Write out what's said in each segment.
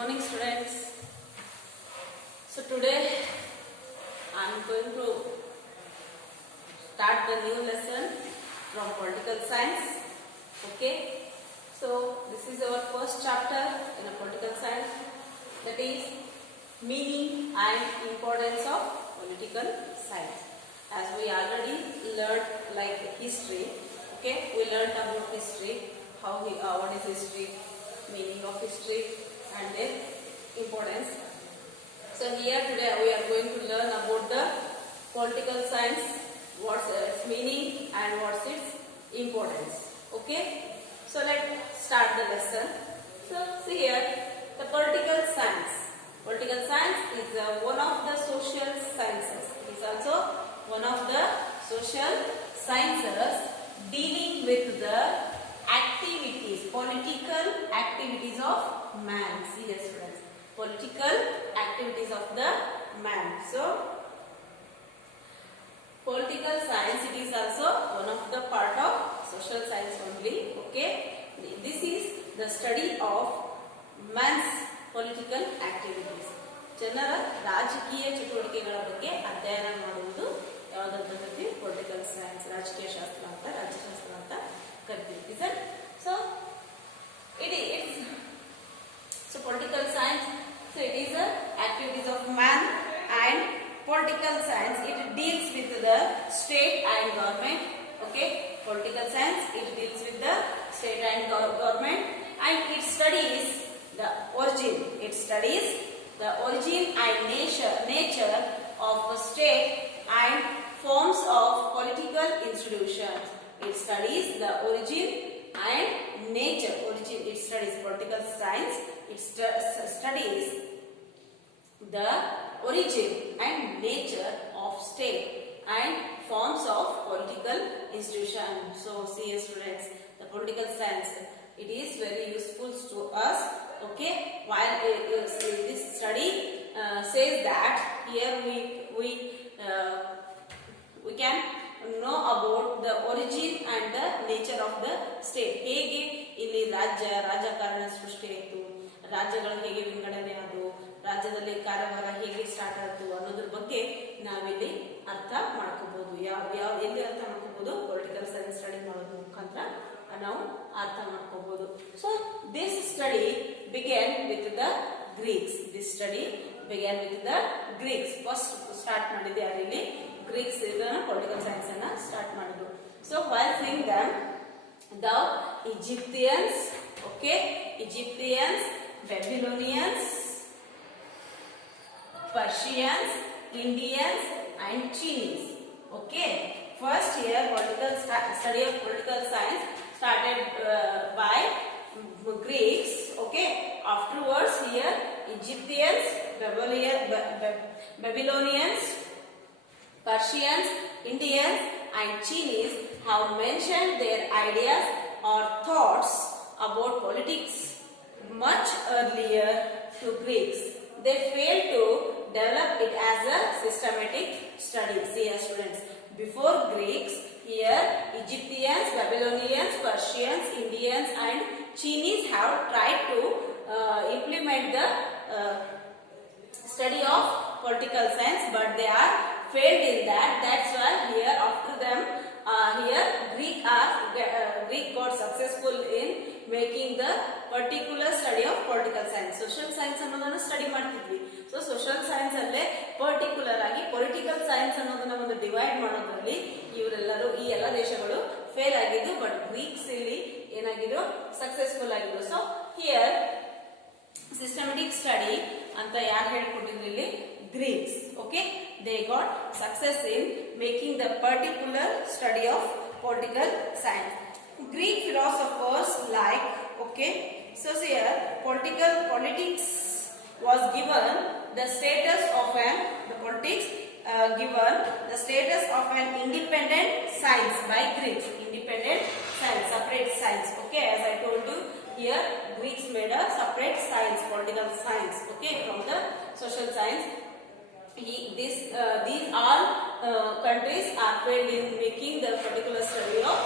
morning, students. So today I am going to start the new lesson from political science. Okay. So this is our first chapter in a political science, that is meaning and importance of political science. As we already learned like history. Okay, we learned about history, what is history, meaning of history and their importance. So here today we are going to learn about the political science, what's its meaning and what's its importance. Okay, so let's start the lesson. So see here, the political science. Political science is one of the social sciences. It is also one of the social sciences dealing with the activities, political activities of man. See here, students, political activities of the man. So political science, it is also one of the part of social science only. Okay, this is the study of man's political activities. ಜನರ ರಾಜಕೀಯ ಚಟುವಟಿಕೆಗಳ ಬಗ್ಗೆ ಅಧ್ಯಯನ ಮಾಡುವುದು ಯಾವುದಂತ ಕರಿತೀವಿ? Political science, ರಾಜಕೀಯ ಶಾಸ್ತ್ರ ಅಂತ, ರಾಜ್ಯಶಾಸ್ತ್ರ ಅಂತ ಕರಿತೀವಿ. So political science, so it is the activities of man, and political science, it deals with the state and government. Okay, political science, it deals with the state and government, and it studies the origin. It studies the origin and nature of a state and forms of political institutions. It studies the origin and nature. It studies political science. It studies the origin and nature of state and forms of political institutions. So, see students, the political science, it is very useful to us. Okay, while this study says that here we can know about the origin and the nature of the state. ಹೇಗೆ ಇಲ್ಲಿ ರಾಜಕಾರಣ ಸೃಷ್ಟಿ ಆಯಿತು, ರಾಜ್ಯಗಳು ಹೇಗೆ ವಿಂಗಡಣೆ ಆದವು, ರಾಜ್ಯದಲ್ಲಿ ಕಾರ್ಯಭಾರ ಹೇಗೆ ಸ್ಟಾರ್ಟ್ ಆಯಿತು ಅನ್ನೋದ್ರ ಬಗ್ಗೆ ನಾವಿಲ್ಲಿ ಅರ್ಥ ಮಾಡ್ಕೋಬಹುದು. ಎಲ್ಲಿ ಅರ್ಥ ಮಾಡ್ಕೋಬಹುದು? ಪೊಲಿಟಿಕಲ್ ಸೈನ್ಸ್ ಸ್ಟಡಿ ಮಾಡೋದ್ರ ಮುಖಾಂತರ ನಾವು ಅರ್ಥ ಮಾಡ್ಕೋಬಹುದು. So this study began with the Greeks. This study began with the Greeks. First start ಮಾಡಿದೆ ಯಾರಿಲ್ಲಿ? Greeks ಇದನ್ನ political science ಅನ್ನ ಸ್ಟಾರ್ಟ್ ಮಾಡಿದ್ರು. So while seeing them, the Egyptians, okay, Egyptians, Babylonians, Persians, Indians and Chinese. Okay, first here study of political science started by Greeks. Okay, afterwards here Egyptians, Babylonians, Persians, Indians and Chinese have mentioned their ideas or thoughts about politics much earlier to Greeks. They failed to develop it as a systematic study. See students, before Greeks, here Egyptians, Babylonians, Persians, Indians and Chinese have tried to implement the study of political science, but they are failed in that. That's why here after them here Greek got successful in making the particular study of political science. Social science ಅನ್ನೋದನ್ನ study ಮಾಡ್ತಿದ್ವಿ. So social science ಅಲ್ಲೇ particular ಆಗಿ political science ಅನ್ನೋದನ್ನ ಒಂದು divide ಮಾಡೋದ್ರಲ್ಲಿ ಇವರೆಲ್ಲರೂ ಈ ಎಲ್ಲ ದೇಶಗಳು ಫೇಲ್ ಆಗಿದ್ದು, ಬಟ್ ಗ್ರೀಕ್ಸ್ ಇಲ್ಲಿ ಏನಾಗಿದ್ರು? ಸಕ್ಸಸ್ಫುಲ್ ಆಗಿದ್ರು. ಸೊ ಹಿಯರ್ ಸಿಸ್ಟಮ್ಯಾಟಿಕ್ ಸ್ಟಡಿ ಅಂತ ಯಾರು ಹೇಳ್ಕೊಟ್ಟಿದ್ರು ಇಲ್ಲಿ? Greeks. Okay, they got success in making the particular study of political science. Greek philosophers like, okay, so here politics was given the status of an independent science by Greeks. Independent science, separate science. Okay, as I told you, here Greeks made a separate science, political science. Okay, from the social science. These all countries are failed in making the particular study of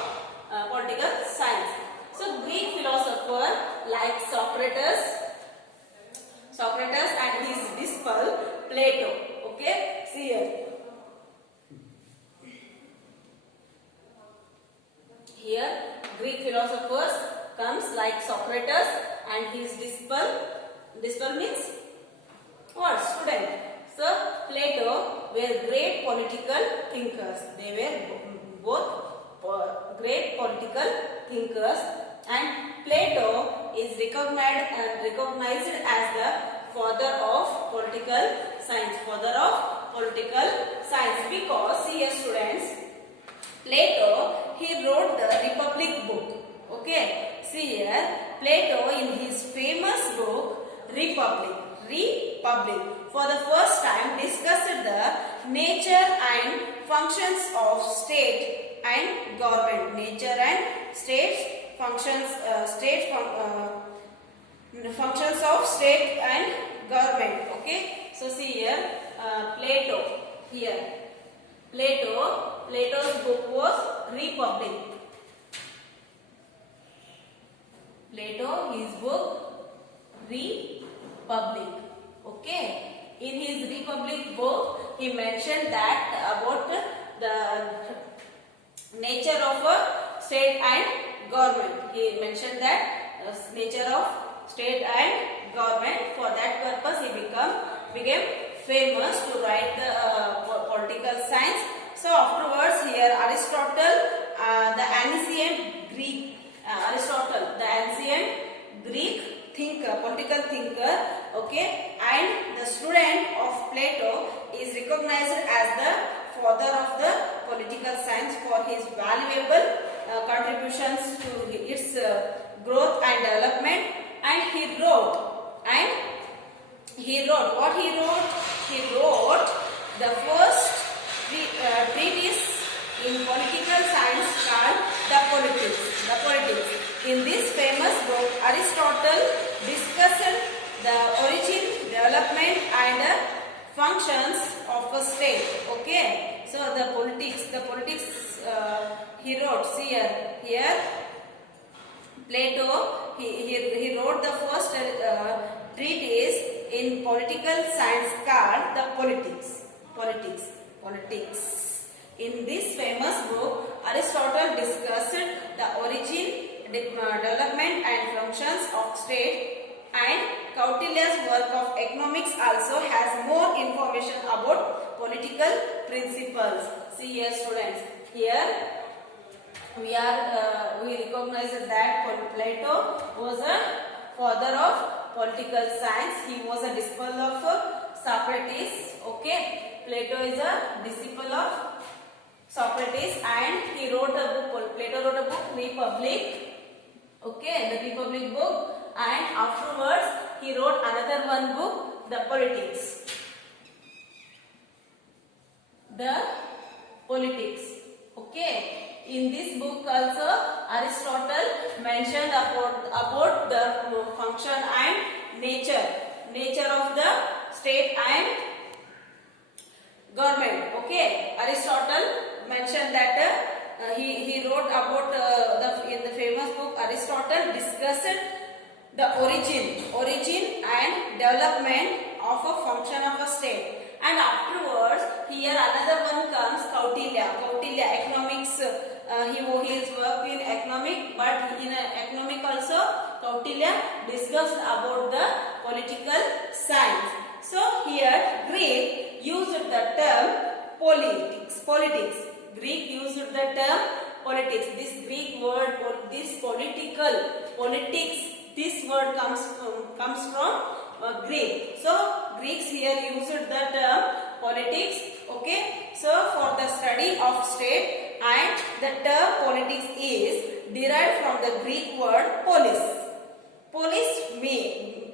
political science. So Greek philosopher like Socrates, his disciple. Disciple means what? Student. So Plato were great political thinkers. They were both great political thinkers, and Plato is recognized as the father of political science. Father of political science, because see, students, Plato, he wrote the Republic book. Okay, see here, Plato in his famous book Republic, for the first time discussed the nature and functions of state and government. Nature and state functions, functions of state and government. Okay, so see here, Plato. Here, Plato's book was Republic. Plato, his book Republic. Okay. In his Republic book, he mentioned that about the nature of a state and government. He mentioned that nature of state and government. For that purpose, he became famous to write the political science. So afterwards, here Aristotle, the ancient Greek, thinker, political thinker, okay, and the student of Plato is recognized as the father of the political science for his valuable contributions to its growth and development. And he wrote what he wrote? He wrote the first treatise in political science called the Politics. In this famous book, Aristotle discussed the origin, development and functions of a state. Okay, so the politics he wrote. See here Plato, he wrote the first treatise in political science called the Politics. In this famous book, Aristotle discussed the origin, development and functions of state, and Kautilya's work of economics also has more information about political principles. See here, students. Here we recognize that Plato was a father of political science. He was a disciple of Socrates. Okay, Plato is a disciple of Socrates, and he wrote a book. Plato wrote a book, Republic. Okay, the Republic book, and afterwards he wrote another one book, the Politics. Okay, in this book also Aristotle mentioned about the function and nature of the state and government. Okay, Aristotle mentioned that he wrote about in the famous book Aristotle discussed the origin and development of a function of a state. And afterwards, here another one comes Kautilya, economics. He is worked in economic, but in economic also Kautilya discussed about the political science. So here Greek used the term politics. Greek used the term politics. This Greek word, this politics, this word comes from Greek. So Greeks here used the term politics. Okay. So for the study of state, and the term politics is derived from the Greek word polis,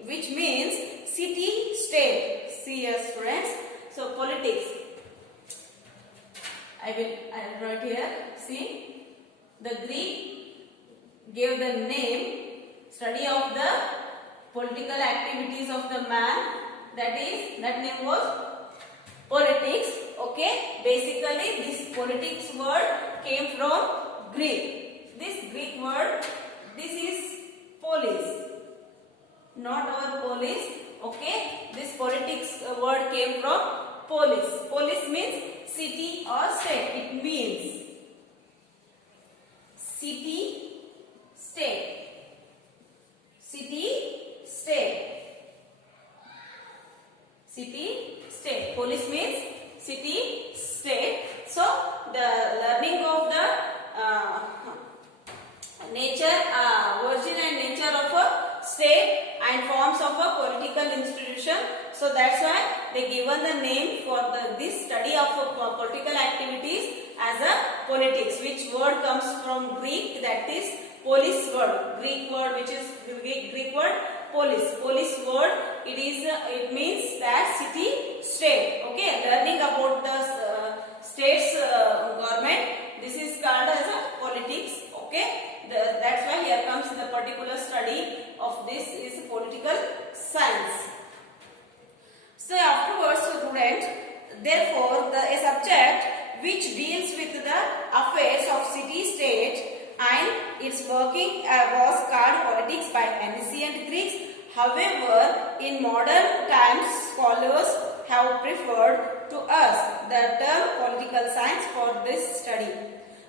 which means city, state. See here, students. So politics. I will write here. See, the Greek gave the name, study of the political activities of the man. That name was politics. Okay. Basically, this politics word came from Greek. This Greek word, this is polis, not our police. Okay. This politics word came from polis. Polis means city or state. It means city, state. City, City state. Polis means city state. So the learning of the nature, origin and nature of a state and forms of a political institution. So that's why they given the name for this study of political activities as a politics, which word comes from Greek, that is polis word. Greek word, which is Greek word polis. Polis word, it means that city state. Okay, learning about the state's government, this is called as a politics. Okay. That's why here comes the particular study of this is political science. So afterwards, student, therefore, a subject which deals with the affairs of city-state and its working was called politics by ancient Greeks. However, in modern times, scholars have preferred to us the term political science for this study.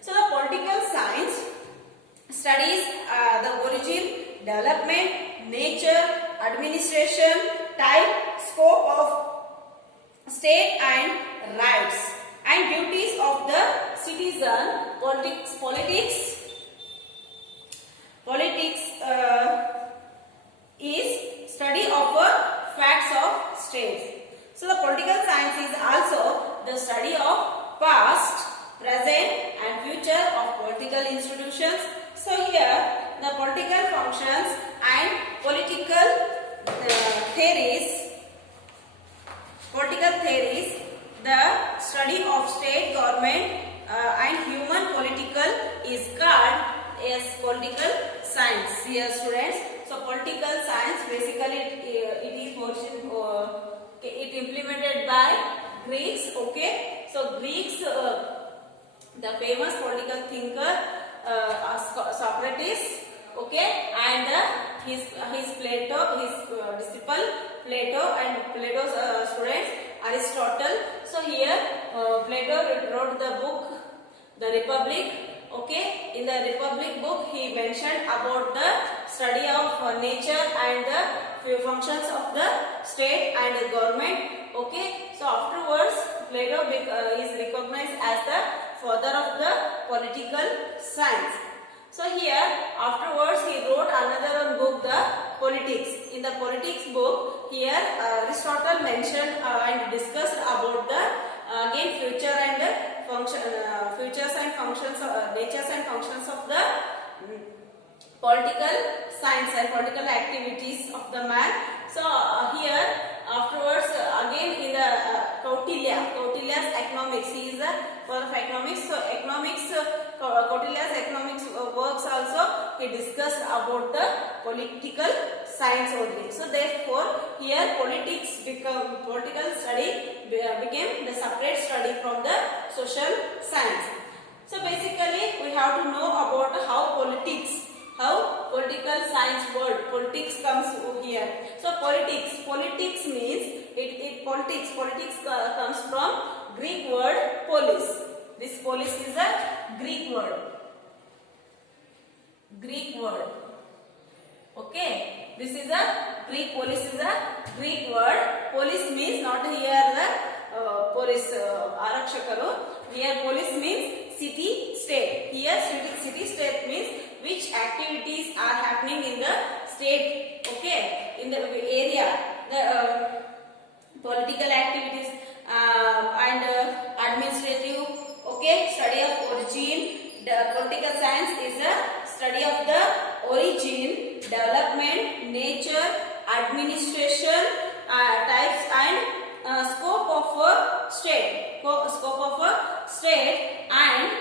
So the political science studies the origin, development, nature, administration, type, scope of state and rights and duties of the citizen. Politics is study of facts of states. So the political science is also the study of past, present and future of political institutions. So here the political functions and political theories, the study of state government and human political is called as political science. Here students, so political science basically it implemented by Greeks. Okay, so Greeks, the famous political thinker Socrates, okay, and his Plato, his disciple Plato and Plato's students Aristotle. So here Plato wrote the book The Republic. Okay, in the Republic book he mentioned about the study of nature and the functions of the state and the government. Okay, so afterwards Plato is recognized as the father of the political science. So here afterwards he wrote another book, the Politics. In the Politics book, here Aristotle mentioned and discussed about the again future and futures and functions, natures and functions of the political science and political activities of the man. So here afterwards again in the Kautilya's economics, he is a for economics. So economics, Kautilya's economics works also he discussed about the political science only. So therefore here political study became the separate study from the social science. So basically we have to know about how political science word politics comes here. So politics means politics comes from Greek word polis. This polis is a Greek word. Okay, this is a Greek polis is a Greek word. Polis means not here the police arakshakaru. Here polis means city state. Here city state means which activities are happening in the state. Okay, in the area, the political activities and administrative. Okay, study of origin. The political science is a study of the origin, development, nature, administration, types and scope of a state and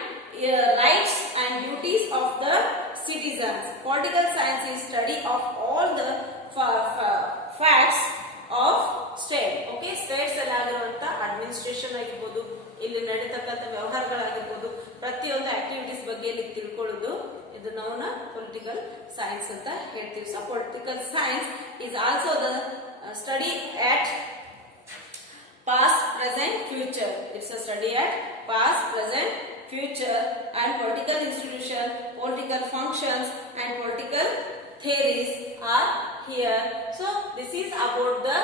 rights and duties of the citizens. Political science is study of all the facts of state. Okay, states allagiruvanತ administration ಆಗಿರಬಹುದು, ಇಲ್ಲಿ ನಡೆಯತಕ್ಕಂತ ವ್ಯವಹಾರಗಳಾಗಿರಬಹುದು, ಪ್ರತಿಯೊಂದು activities ಬಗ್ಗೆ ಇಲ್ಲಿ ತಿಳ್ಕೊಳ್ಳೋದು ಇದು ನಾವು political science ಅಂತ ಹೇಳ್ತೀವಿ. So political science is also the study at past, present, future. It's a study at past, present, future and political institution, political functions and political theories are here. So this is about the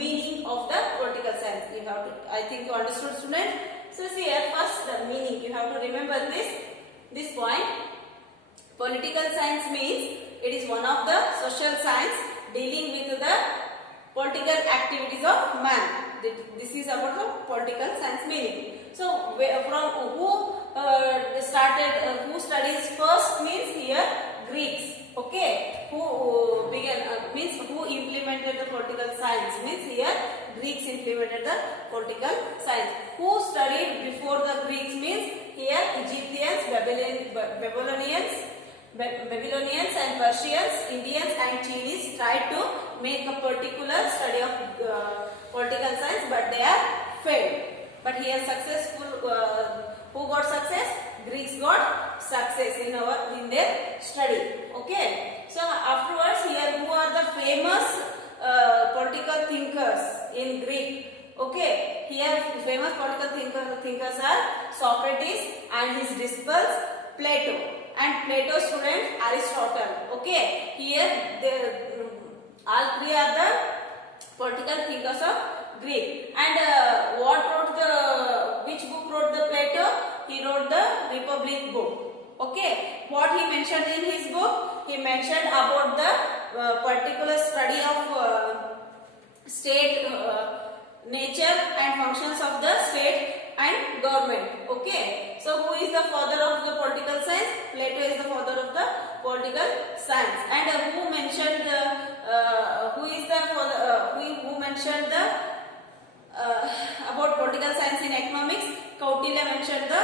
meaning of the political science. You have to, I think you understood, students. So see here, first the meaning, you have to remember this point. Political science means it is one of the social science dealing with the political activities of man. This is about the political science meaning. So from who studies first means here Greeks. Okay, who began means who implemented the political science means here Greeks implemented the political science. Who studied before the Greeks means here Egyptians, Babylonians and Persians, Indians and Chinese tried to make a particular study of political science, but they are failed. But here successful, who got success? Greeks got success in their study. Okay. So afterwards here, who are the famous political thinkers in Greek? Okay. Here famous political thinkers are Socrates and his disciples Plato, and Plato's student Aristotle. Okay. Here all three are the political thinkers of Greek. And which book wrote the Plato? He wrote the Republic book. Okay. What he mentioned in his book? He mentioned about the particular study of state nature and functions of the state and government. Okay. So who is the father of the political science? Plato is the father of the political science. And who mentioned who mentioned the about political science in economics? Kautilya mentioned the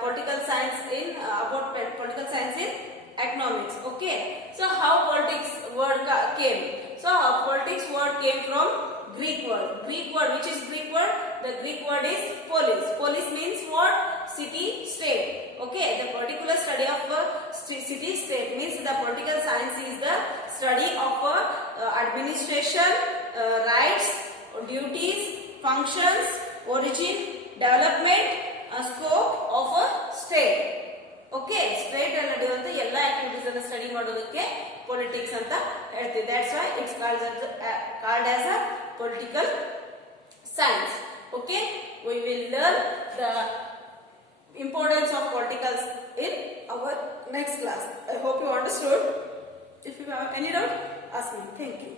political science in about political science in economics. Okay. So how politics word came? So politics word came from Greek word. Greek word, which is Greek word? The Greek word is polis. Polis means what? City, state. Okay, the particular study of city, state means the political science is the study of administration, rights, duties, functions, origin, development, scope of a state. Okay, state ಅನ್ನೋದು ಒಂದು ಎಲ್ಲ activities ಅನ್ನು study ಮಾಡೋದಕ್ಕೆ politics ಅಂತ ಹೇಳ್ತೀವಿ. That's why it's called as a political science. Okay, we will learn the importance of politicals in our next class. I hope you understood. If you have any doubt, ask me. Thank you.